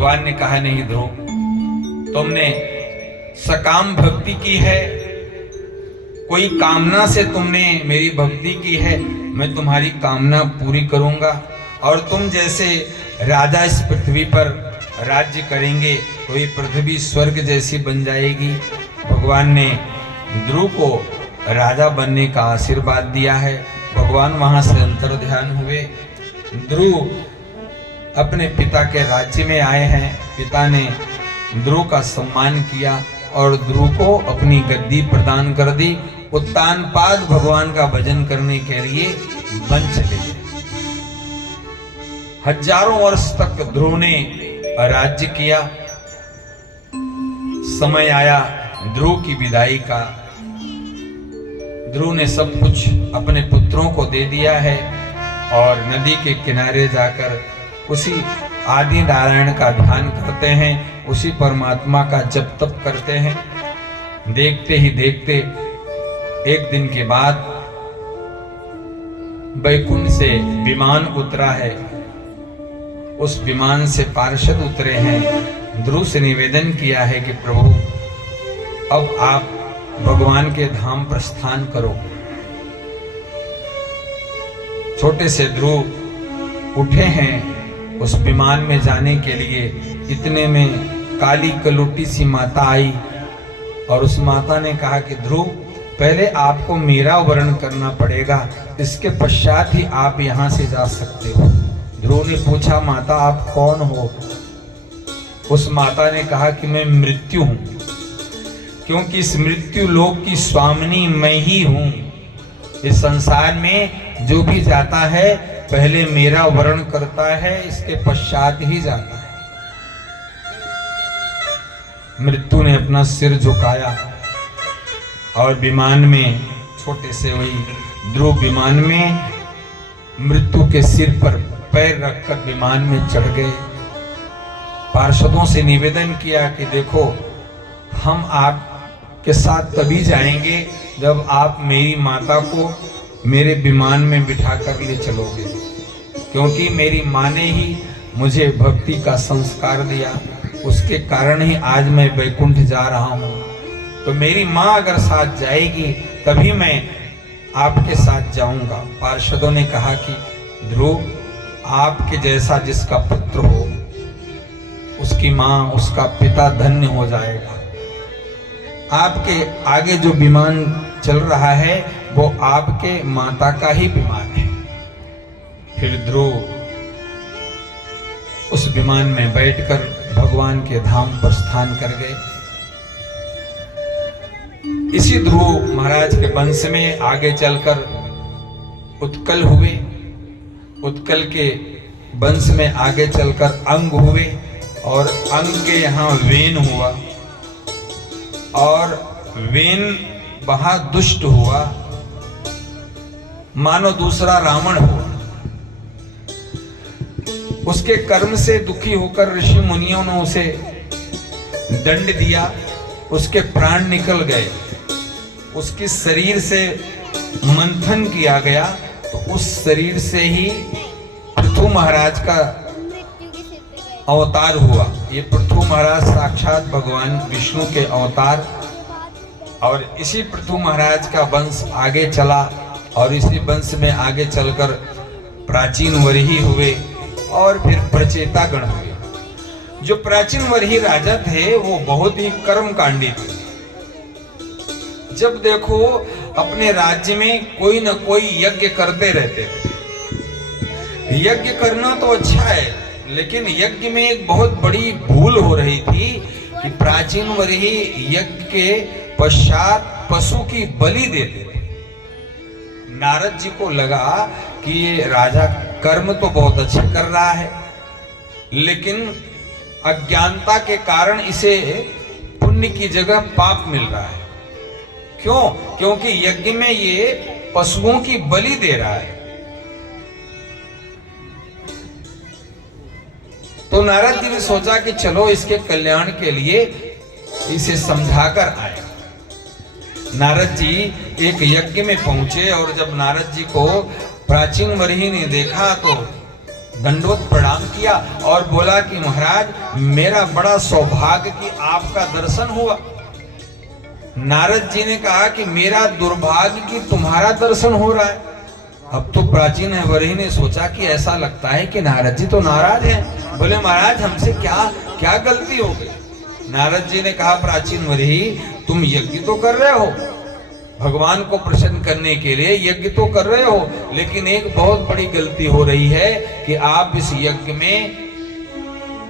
भगवान ने कहा, नहीं ध्रुव, तुमने सकाम भक्ति की है, कोई कामना से तुमने मेरी भक्ति की है, मैं तुम्हारी कामना पूरी करूंगा और तुम जैसे राजा इस पृथ्वी पर राज्य करेंगे तो ये पृथ्वी स्वर्ग जैसी बन जाएगी। भगवान ने ध्रुव को राजा बनने का आशीर्वाद दिया है। भगवान वहां से अंतर ध्यान हुए। ध्रुव अपने पिता के राज्य में आए हैं। पिता ने ध्रुव का सम्मान किया और ध्रुव को अपनी गद्दी प्रदान कर दी। उत्तानपाद भगवान का भजन करने के लिए वन चले गए। हजारों वर्ष तक ध्रुव ने राज्य किया। समय आया ध्रुव की विदाई का। ध्रुव ने सब कुछ अपने पुत्रों को दे दिया है और नदी के किनारे जाकर उसी आदि नारायण का ध्यान करते हैं, उसी परमात्मा का जप तप करते हैं। देखते ही देखते एक दिन के बाद बैकुंठ से विमान उतरा है। उस विमान से पार्षद उतरे हैं। ध्रुव से निवेदन किया है कि प्रभु, अब आप भगवान के धाम प्रस्थान करो। छोटे से ध्रुव उठे हैं उस विमान में जाने के लिए। इतने में काली कलुटी सी माता आई और उस माता ने कहा कि ध्रुव, पहले आपको मेरा वर्ण करना पड़ेगा, इसके पश्चात ही आप यहां से जा सकते हो। ध्रुव ने पूछा, माता आप कौन हो? उस माता ने कहा कि मैं मृत्यु हूं, क्योंकि इस मृत्यु लोक की स्वामिनी मैं ही हूं। इस संसार में जो भी जाता है पहले मेरा वर्ण करता है, इसके पश्चात ही जाता है। मृत्यु ने अपना सिर झुकाया और विमान में, छोटे से वही ध्रुव विमान में मृत्यु के सिर पर पैर रखकर विमान में चढ़ गए। पार्षदों से निवेदन किया कि देखो, हम आपके साथ तभी जाएंगे जब आप मेरी माता को मेरे विमान में बिठा कर ले चलोगे, क्योंकि मेरी माँ ने ही मुझे भक्ति का संस्कार दिया, उसके कारण ही आज मैं बैकुंठ जा रहा हूँ। तो मेरी माँ अगर साथ जाएगी तभी मैं आपके साथ जाऊंगा। पार्षदों ने कहा कि ध्रुव, आपके जैसा जिसका पुत्र हो उसकी माँ, उसका पिता धन्य हो जाएगा। आपके आगे जो विमान चल रहा है वो आपके माता का ही विमान है। फिर ध्रुव उस विमान में बैठकर भगवान के धाम प्रस्थान कर गए। इसी ध्रुव महाराज के वंश में आगे चलकर उत्कल हुए। उत्कल के वंश में आगे चलकर अंग हुए और अंग के यहाँ वेन हुआ और वेन वहां दुष्ट हुआ, मानो दूसरा रावण हुआ। उसके कर्म से दुखी होकर ऋषि मुनियों ने उसे दंड दिया, उसके प्राण निकल गए। उसके शरीर से मंथन किया गया तो उस शरीर से ही पृथु महाराज का अवतार हुआ। ये पृथु महाराज साक्षात भगवान विष्णु के अवतार। और इसी पृथु महाराज का वंश आगे चला और इसी वंश में आगे चलकर प्राचीन वरही हुए और फिर प्रचेता गण हुए। जो प्राचीन वरही राजा थे वो बहुत ही कर्मकांडी थे। जब देखो अपने राज्य में कोई न कोई यज्ञ करते रहते थे। यज्ञ करना तो अच्छा है, लेकिन यज्ञ में एक बहुत बड़ी भूल हो रही थी कि प्राचीन वरही यज्ञ के पश्चात पशु की बलि देते थे। नारद जी को लगा कि ये राजा कर्म तो बहुत अच्छे कर रहा है, लेकिन अज्ञानता के कारण इसे पुण्य की जगह पाप मिल रहा है। क्यों? क्योंकि यज्ञ में ये पशुओं की बलि दे रहा है। तो नारद जी ने सोचा कि चलो इसके कल्याण के लिए इसे समझाकर आए। नारद जी एक यज्ञ में पहुंचे और जब नारद जी को प्राचीन वरही ने देखा तो दंडवत प्रणाम किया और बोला कि महाराज मेरा बड़ा सौभाग्य कि आपका दर्शन हुआ। नारद जी ने कहा कि मेरा दुर्भाग्य कि तुम्हारा दर्शन हो रहा है। अब तो प्राचीन वरी ने सोचा कि ऐसा लगता है कि नारद जी तो नाराज हैं। बोले महाराज हमसे क्या क्या गलती हो गई? नारद जी ने कहा प्राचीन वरी तुम यज्ञ तो कर रहे हो, भगवान को प्रसन्न करने के लिए यज्ञ तो कर रहे हो, लेकिन एक बहुत बड़ी गलती हो रही है कि आप इस यज्ञ में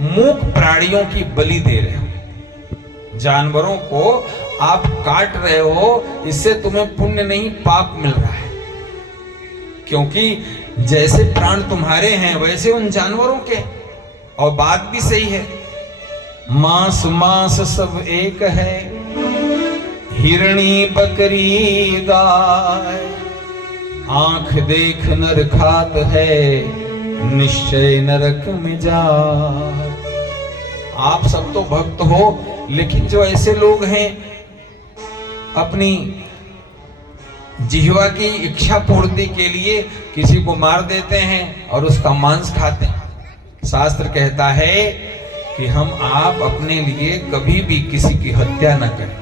मूक प्राणियों की बलि दे रहे हो, जानवरों को आप काट रहे हो। इससे तुम्हें पुण्य नहीं पाप मिल रहा है, क्योंकि जैसे प्राण तुम्हारे हैं वैसे उन जानवरों के। और बात भी सही है, मांस मांस सब एक है, हिरणी बकरी गाय, आंख देख नर खात है, निश्चय नरक में जाए। आप सब तो भक्त हो, लेकिन जो ऐसे लोग हैं अपनी जिह्वा की इच्छा पूर्ति के लिए किसी को मार देते हैं और उसका मांस खाते हैं। शास्त्र कहता है कि हम आप अपने लिए कभी भी किसी की हत्या न करें,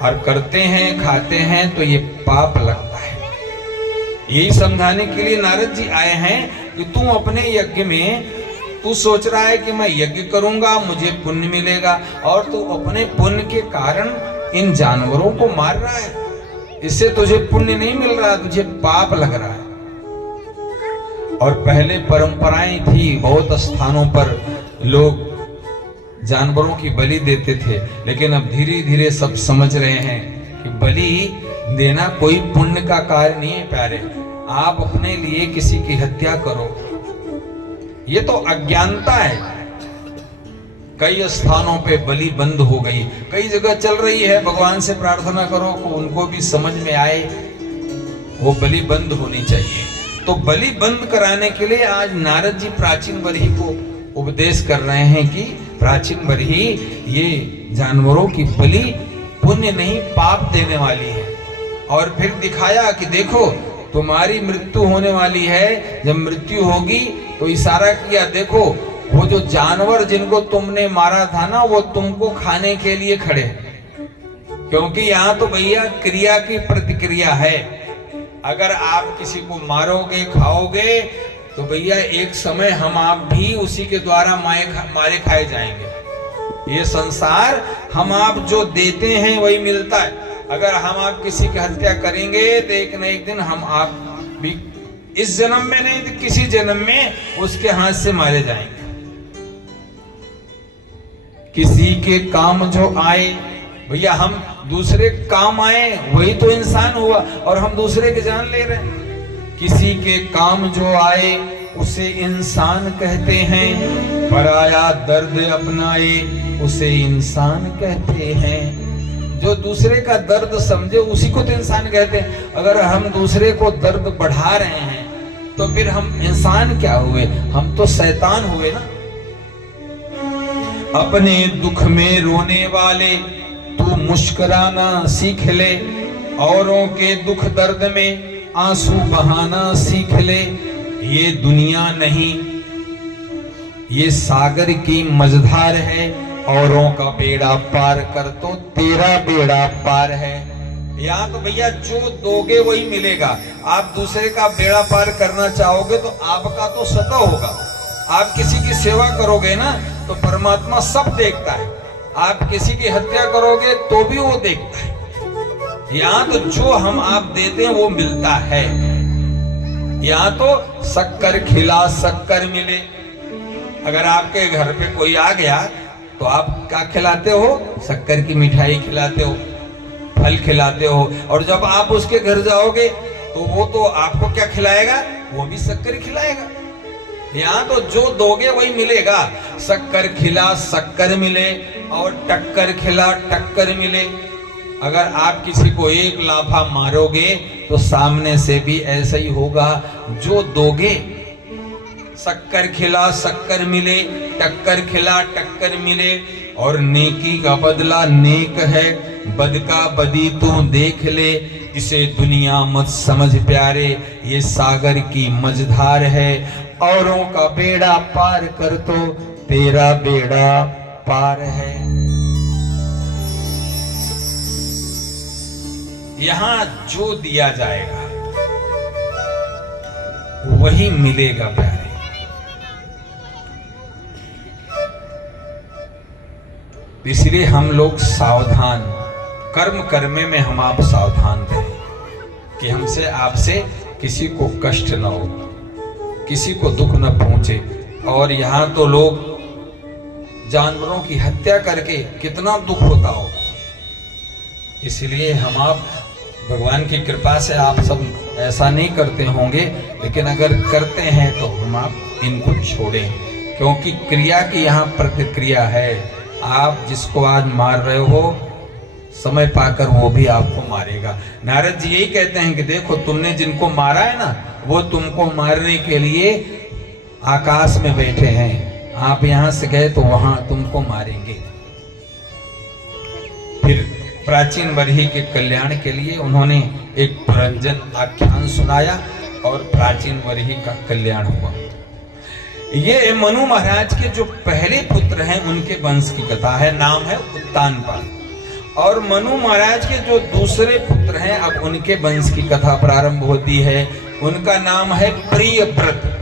और करते हैं खाते हैं तो ये पाप लगता है। यही समझाने के लिए नारद जी आए हैं कि तू अपने यज्ञ में तू सोच रहा है कि मैं यज्ञ करूंगा मुझे पुण्य मिलेगा, और तू अपने पुण्य के कारण इन जानवरों को मार रहा है। इससे तुझे पुण्य नहीं मिल रहा, तुझे पाप लग रहा है। और पहले परंपराएं थी, बहुत स्थानों पर लोग जानवरों की बलि देते थे, लेकिन अब धीरे धीरे सब समझ रहे हैं कि बलि देना कोई पुण्य का कार्य नहीं है प्यारे। आप अपने लिए किसी की हत्या करो, ये तो अज्ञानता है। कई स्थानों पे बलि बंद हो गई, कई जगह चल रही है। भगवान से प्रार्थना करो कि उनको भी समझ में आए वो बलि बंद होनी चाहिए। तो बलि बंद कराने के लिए आज नारद जी प्राचीन बरही को उपदेश कर रहे हैं कि प्राचीन बरही ये जानवरों की बलि पुण्य नहीं पाप देने वाली है। और फिर दिखाया कि देखो तुम्हारी मृत्यु होने वाली है, जब मृत्यु होगी तो इशारा किया, देखो वो जो जानवर जिनको तुमने मारा था ना वो तुमको खाने के लिए खड़े, क्योंकि यहाँ तो भैया क्रिया की प्रतिक्रिया है। अगर आप किसी को मारोगे खाओगे तो भैया एक समय हम आप भी उसी के द्वारा मारे खाए जाएंगे। ये संसार हम आप जो देते हैं वही मिलता है। अगर हम आप किसी की हत्या करेंगे तो एक न एक दिन हम आप भी इस जन्म में नहीं तो किसी जन्म में उसके हाथ से मारे जाएंगे। किसी के काम जो आए, भैया हम दूसरे काम आए वही तो इंसान हुआ, और हम दूसरे की जान ले रहे हैं। किसी के काम जो आए उसे इंसान कहते हैं, पराया दर्द अपनाए उसे इंसान कहते हैं। जो दूसरे का दर्द समझे उसी को तो इंसान कहते हैं। अगर हम दूसरे को दर्द बढ़ा रहे हैं तो फिर हम इंसान क्या हुए? हम तो शैतान हुए ना। अपने दुख में रोने वाले तू मुस्कुराना सीख ले, औरों के दुख दर्द में आंसू बहाना सीख ले। ये दुनिया नहीं ये सागर की मझधार है, औरों का बेड़ा पार कर तो तेरा बेड़ा पार है। यहाँ तो भैया जो दोगे वही मिलेगा। आप दूसरे का बेड़ा पार करना चाहोगे तो आपका तो स्वतः होगा। आप किसी की सेवा करोगे ना तो परमात्मा सब देखता है। आप किसी की हत्या करोगे तो भी वो देखता है। यहाँ तो जो हम आप देते हैं वो मिलता है। यहाँ तो शक्कर खिला शक्कर मिले। अगर आपके घर पे कोई आ गया तो आप क्या खिलाते हो? शक्कर की मिठाई खिलाते हो, फल खिलाते हो। और जब आप उसके घर जाओगे तो वो तो आपको क्या खिलाएगा? वो भी शक्कर खिलाएगा। यहाँ तो जो दोगे वही मिलेगा। शक्कर खिला शक्कर मिले और टक्कर खिला टक्कर मिले। अगर आप किसी को एक लाफा मारोगे तो सामने से भी ऐसा ही होगा। जो दोगे शक्कर खिला शक्कर मिले, टक्कर खिला टक्कर मिले। और नेकी का बदला नेक है, बद का बदी तू देख ले। इसे दुनिया मत समझ प्यारे, ये सागर की मझधार है। औरों का बेड़ा पार कर तो तेरा बेड़ा पार है। यहां जो दिया जाएगा वही मिलेगा प्यारे। इसलिए हम लोग सावधान, कर्म करने में हम आप सावधान रहें कि हमसे आपसे किसी को कष्ट न हो, किसी को दुख न पहुंचे। और यहाँ तो लोग जानवरों की हत्या करके कितना दुख होता हो। इसलिए हम आप भगवान की कृपा से आप सब ऐसा नहीं करते होंगे, लेकिन अगर करते हैं तो हम आप इनको छोड़ें, क्योंकि क्रिया की यहाँ प्रतिक्रिया है। आप जिसको आज मार रहे हो, समय पाकर वो भी आपको मारेगा। नारद जी यही कहते हैं कि देखो तुमने जिनको मारा है ना, वो तुमको मारने के लिए आकाश में बैठे हैं। आप यहां से गए तो वहां तुमको मारेंगे। फिर प्राचीन बरही के कल्याण के लिए उन्होंने एक पुरंजन आख्यान सुनाया और प्राचीन बरही का कल्याण हुआ। ये मनु महाराज के जो पहले पुत्र हैं उनके वंश की कथा है, नाम है उत्तानपाद। और मनु महाराज के जो दूसरे पुत्र हैं, अब उनके वंश की कथा प्रारंभ होती है। उनका नाम है प्रियव्रत।